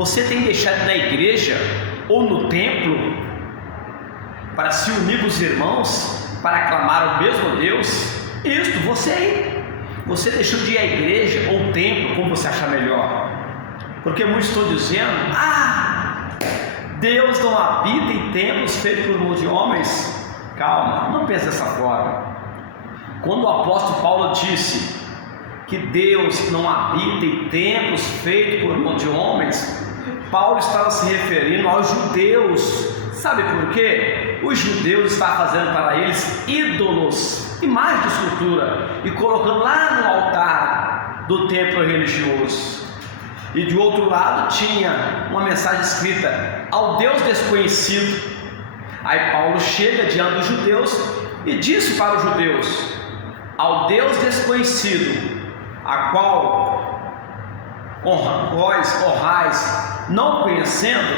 você tem deixado na igreja ou no templo para se unir com os irmãos, para aclamar o mesmo Deus? Isto, você deixou de ir à igreja ou templo, como você achar melhor, porque muitos estão dizendo: Deus não habita em templos feitos por mão de homens. Calma, não pense dessa forma. Quando o apóstolo Paulo disse que Deus não habita em templos feitos por mão de homens, Paulo estava se referindo aos judeus. Sabe por quê? Os judeus estavam fazendo para eles ídolos, imagem de escultura, e colocando lá no altar do templo religioso. E de outro lado tinha uma mensagem escrita ao Deus desconhecido. Aí Paulo chega diante dos judeus e disse para os judeus: ao Deus desconhecido, a qual vós honrais, não conhecendo,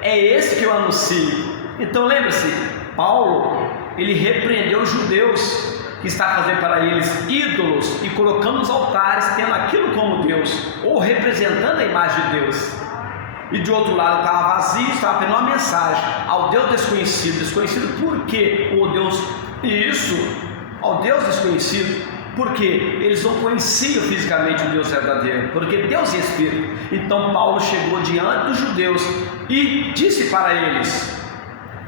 é esse que eu anuncio. Então lembre-se, Paulo, ele repreendeu os judeus que está fazendo para eles ídolos e colocando nos altares, tendo aquilo como Deus, ou representando a imagem de Deus. E de outro lado estava vazio, estava apenas uma mensagem ao Deus desconhecido. Desconhecido por quê? O Deus, isso, ao Deus desconhecido, porque eles não conheciam fisicamente o Deus verdadeiro, porque Deus é Espírito. Então Paulo chegou diante dos judeus e disse para eles: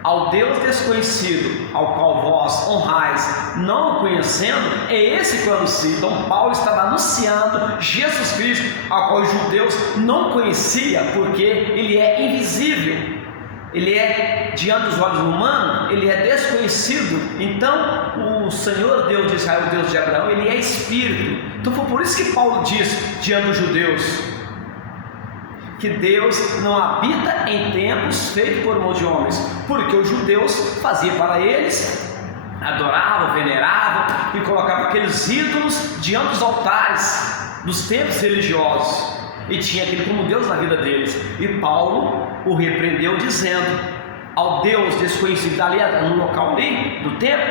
ao Deus desconhecido, ao qual vós honrais, não o conhecendo, é esse que eu anuncio. Então Paulo estava anunciando Jesus Cristo, ao qual os judeus não conheciam, porque ele é invisível, ele é diante dos olhos humanos, ele é desconhecido. Então o Senhor Deus de Israel, o Deus de Abraão, ele é Espírito. Então foi por isso que Paulo disse diante dos judeus que Deus não habita em templos feitos por mão de homens, porque os judeus faziam para eles, adoravam, veneravam e colocavam aqueles ídolos diante dos altares dos templos religiosos, e tinha aquele como Deus na vida deles. E Paulo o repreendeu dizendo ao Deus desconhecido, ali no local ali do templo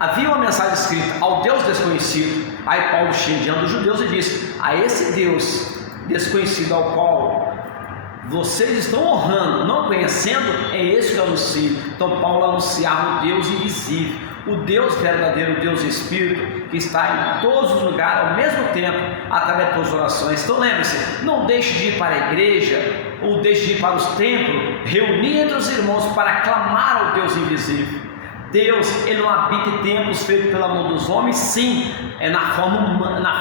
havia uma mensagem escrita ao Deus desconhecido. Aí Paulo chega diante dos judeus e disse: a esse Deus desconhecido ao qual vocês estão honrando, não conhecendo, é esse que eu anuncio. Então Paulo anunciava o Deus invisível, o Deus verdadeiro, o Deus Espírito, que está em todos os lugares ao mesmo tempo, através das orações. Então lembre-se, não deixe de ir para a igreja, ou deixe de ir para os templos, reunir entre os irmãos para clamar ao Deus invisível. Deus, ele não habita em templos feitos pela mão dos homens, sim, é na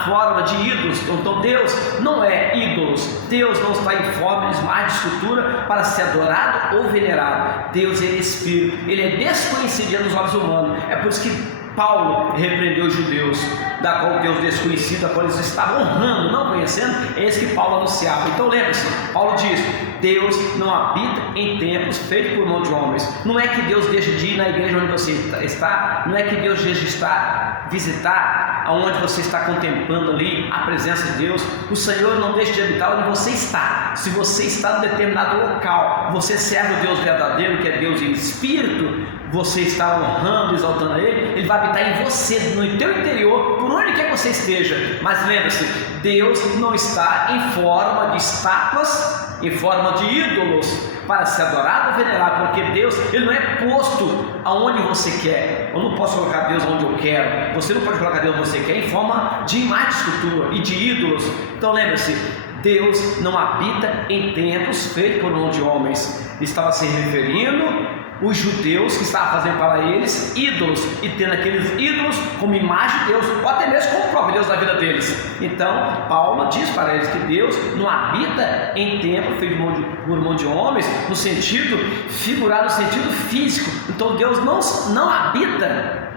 forma de ídolos. Então Deus não é ídolos, Deus não está em forma de imagem de escultura para ser adorado ou venerado. Deus, ele é Espírito, ele é desconhecido nos olhos humanos. É por isso que Paulo repreendeu os judeus, da qual Deus desconhecido, a qual eles estavam honrando, não conhecendo, é esse que Paulo anunciava. Então lembre-se, Paulo diz: Deus não habita em templos feitos por mão de homens. Não é que Deus deixa de ir na igreja onde você está, não é que Deus deixa de estar, visitar aonde você está contemplando ali a presença de Deus. O Senhor não deixa de habitar onde você está. Se você está em determinado local, você serve o Deus verdadeiro, que é Deus em Espírito, você está honrando, exaltando a Ele, Ele vai habitar em você, no teu interior, por onde quer que você esteja. Mas lembre-se, Deus não está em forma de estátuas, em forma de ídolos, para ser adorado ou venerado, porque Deus, ele não é posto aonde você quer. Eu não posso colocar Deus onde eu quero, você não pode colocar Deus onde você quer, em forma de imagem de escultura e de ídolos. Então lembre-se, Deus não habita em templos feitos por mão de homens. Ele estava se referindo os judeus que estavam fazendo para eles ídolos, e tendo aqueles ídolos como imagem de Deus, ou até mesmo como o próprio Deus na vida deles. Então Paulo diz para eles que Deus não habita em templo feito por mão de homens, no sentido figurado, no sentido físico. Então Deus não habita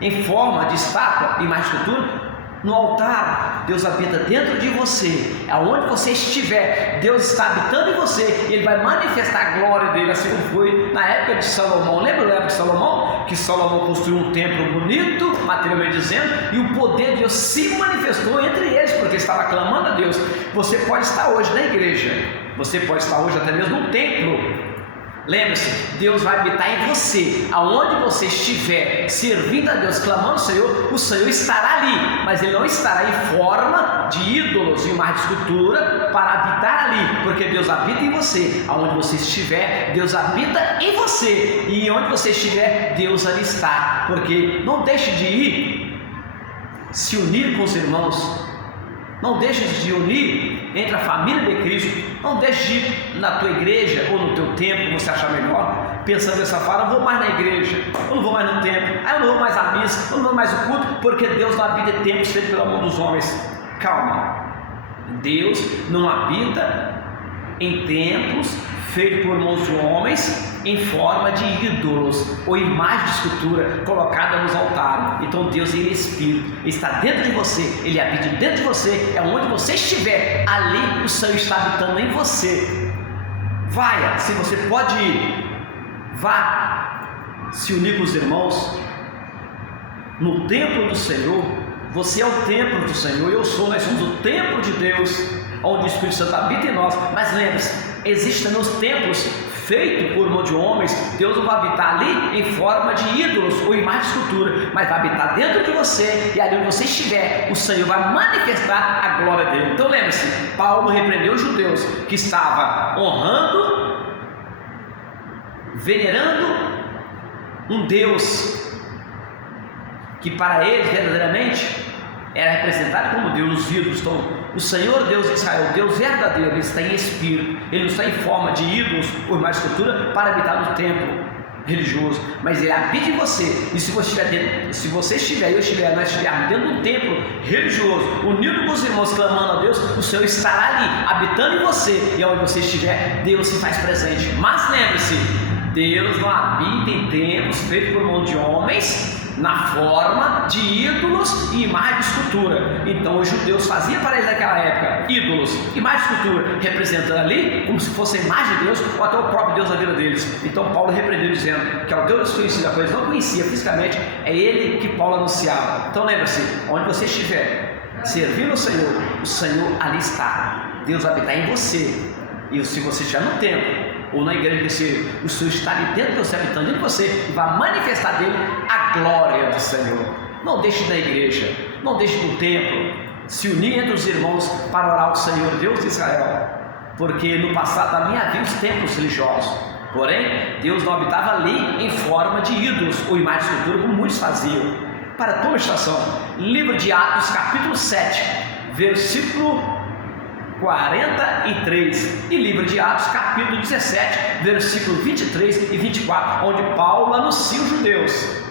em forma de estátua, imagem de escultura, no altar. Deus habita dentro de você, aonde você estiver, Deus está habitando em você, e Ele vai manifestar a glória dele, assim como foi na época de Salomão. Lembra da época de Salomão? Que Salomão construiu um templo bonito, materialmente dizendo, e o poder de Deus se manifestou entre eles, porque estava clamando a Deus. Você pode estar hoje na igreja, você pode estar hoje até mesmo no templo, Lembre-se, Deus vai habitar em você. Aonde você estiver servindo a Deus, clamando ao Senhor, o Senhor estará ali, mas Ele não estará em forma de ídolos e uma escultura para habitar ali, porque Deus habita em você. Aonde você estiver, Deus habita em você, e onde você estiver, Deus ali está. Porque não deixe de ir se unir com os irmãos, não deixe de unir entre a família de Cristo. Não deixe de ir na tua igreja ou no teu templo, como você achar melhor, pensando dessa forma: eu vou mais na igreja, eu não vou mais no templo, eu não vou mais à missa, eu não vou mais ao culto, porque Deus não habita em templos feitos pelo amor dos homens. Calma, Deus não habita em templos feitos por mãos de homens, em forma de ídolos ou imagem de escultura colocada nos altares. Então Deus, Ele é Espírito, Ele está dentro de você, Ele habita dentro de você. É onde você estiver, ali o Senhor está habitando em você. Vai, se você pode ir, vá se unir com os irmãos no templo do Senhor. Você é o templo do Senhor, nós somos o templo de Deus, onde o Espírito Santo habita em nós. Mas lembre-se, existem nos templos feitos por mão de homens. Deus não vai habitar ali em forma de ídolos ou imagem de escultura, mas vai habitar dentro de você, e ali onde você estiver, o Senhor vai manifestar a glória dele. Então lembre-se, Paulo repreendeu os judeus que estavam honrando, venerando um Deus que para eles verdadeiramente era representado como Deus, os ídolos. Então, o Senhor Deus de Israel, Deus verdadeiro, Ele está em espírito, Ele não está em forma de ídolos ou mais escultura para habitar no templo religioso, mas Ele habita em você. E se você estiver dentro, se você estiver, eu estiver, nós estivermos dentro de um templo religioso, unido com os irmãos, clamando a Deus, o Senhor estará ali, habitando em você, e onde você estiver, Deus se faz presente. Mas lembre-se, Deus não habita em templos feitos por mão de homens, na forma de ídolos e imagem de escultura. Então os judeus faziam para eles naquela época ídolos, imagem de escultura, representando ali como se fosse a imagem de Deus ou até o próprio Deus na vida deles. Então Paulo repreendeu dizendo que ao Deus desconhecido, a coisa não conhecia fisicamente, é Ele que Paulo anunciava. Então lembre-se, onde você estiver servindo o Senhor ali está. Deus habitar em você. E se você estiver no templo ou na igreja que seja, o Senhor está ali dentro de você, habitando em você, e vai manifestar dele a glória do Senhor. Não deixe da igreja, não deixe do templo, se unir entre os irmãos para orar ao Senhor Deus de Israel, porque no passado também havia os templos religiosos, porém Deus não habitava ali em forma de ídolos ou imagem de escultura como muitos faziam. Para a tua meditação, livro de Atos capítulo 7, versículo 43, e livro de Atos capítulo 17, versículo 23 e 24, onde Paulo anuncia os judeus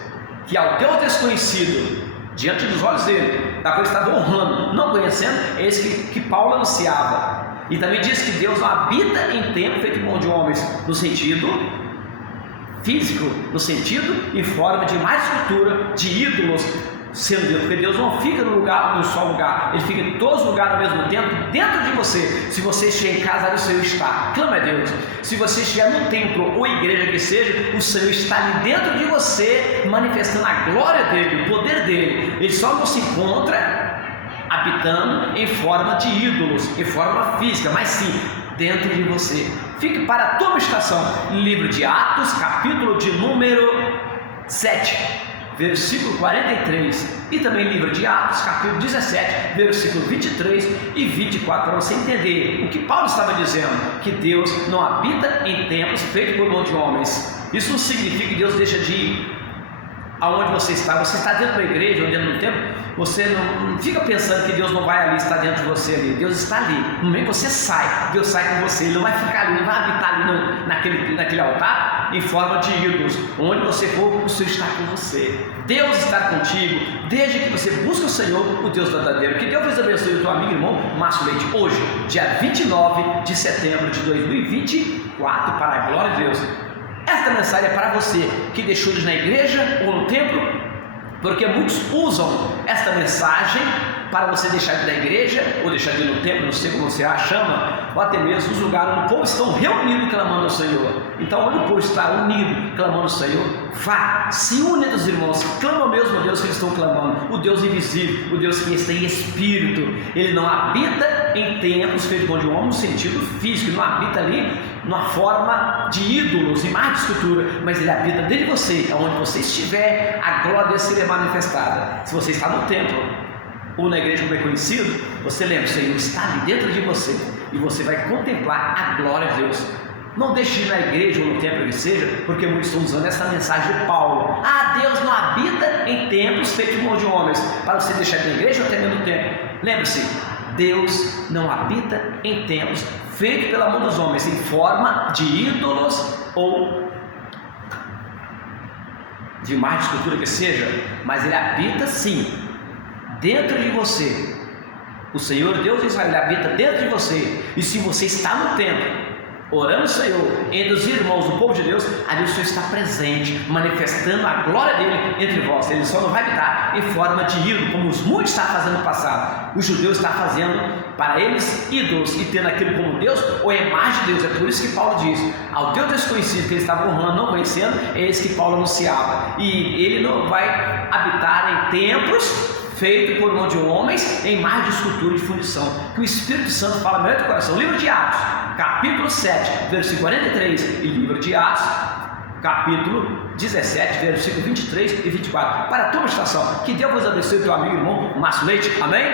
que ao Deus desconhecido, diante dos olhos dele, da qual estava honrando, não conhecendo, é esse que Paulo anunciava. E também diz que Deus não habita em templo feito por mão de homens, no sentido físico, no sentido e forma de mais escultura, de ídolos, sendo Deus, porque Deus não fica no só lugar, Ele fica em todos os lugares ao mesmo tempo, dentro de você. Se você estiver em casa, o Senhor está, clama a Deus. Se você estiver no templo ou igreja que seja, o Senhor está ali dentro de você, manifestando a glória dele, o poder dele. Ele só não se encontra habitando em forma de ídolos, em forma física, mas sim dentro de você. Fique para a tua meditação, livro de Atos, capítulo de número 7, versículo 43, e também livro de Atos, capítulo 17, versículo 23 e 24, para você entender o que Paulo estava dizendo, que Deus não habita em templos feitos por mão de homens. Isso não significa que Deus deixa de ir aonde você está dentro da igreja ou dentro do templo, você não fica pensando que Deus não vai ali, está dentro de você ali. Deus está ali, no momento que você sai, Deus sai com você, Ele não vai ficar ali, não vai habitar ali naquele altar em forma de ídolos. Onde você for, o Senhor está com você. Deus está contigo, desde que você busca o Senhor, o Deus verdadeiro. Que Deus abençoe o teu amigo e irmão Márcio Leite, hoje, dia 29 de setembro de 2024, para a glória de Deus. Esta mensagem é para você que deixou de ir na igreja ou no templo, porque muitos usam esta mensagem para você deixar de ir na igreja ou deixar de ir no templo, não sei como você a chama, ou até mesmo os lugares onde o povo estão reunidos clamando ao Senhor. Então, onde o povo está unido clamando ao Senhor, vá, se une dos irmãos, clama ao mesmo Deus que eles estão clamando, o Deus invisível, o Deus que está em espírito. Ele não habita em templos feitos por de homem no sentido físico, ele não habita ali numa forma de ídolos, imagem de escultura, mas ele habita dentro de você, onde você estiver, a glória dele seria manifestada. Se você está no templo ou na igreja como é conhecido, você lembra, o Senhor está ali dentro de você e você vai contemplar a glória de Deus. Não deixe de ir na igreja ou no templo que seja, porque muitos estão usando essa mensagem de Paulo. Deus não habita em templos feitos por mão de homens, para você deixar de ir na igreja ou até mesmo no templo. Lembre-se, Deus não habita em templos feitos pela mão dos homens, em forma de ídolos ou de imagem de escultura que seja, mas Ele habita sim dentro de você. O Senhor Deus de Israel habita dentro de você, e se você está no templo orando o Senhor, entre os irmãos do povo de Deus, ali o Senhor está presente, manifestando a glória dele entre vós. Ele só não vai habitar em forma de ídolo, como os muitos estavam fazendo no passado. Os judeus estavam fazendo para eles ídolos e tendo aquilo como Deus ou a imagem de Deus. É por isso que Paulo diz: ao Deus desconhecido que eles estavam honrando, não conhecendo, é esse que Paulo anunciava. E ele não vai habitar em templos feito por mão de homens, em imagem de escultura e de fundição, que o Espírito Santo fala no meu coração. Livro de Atos, capítulo 7, versículo 43, e livro de Atos, capítulo 17, versículo 23 e 24. Para a tua meditação, que Deus vos abençoe, teu amigo e irmão Márcio Leite, amém?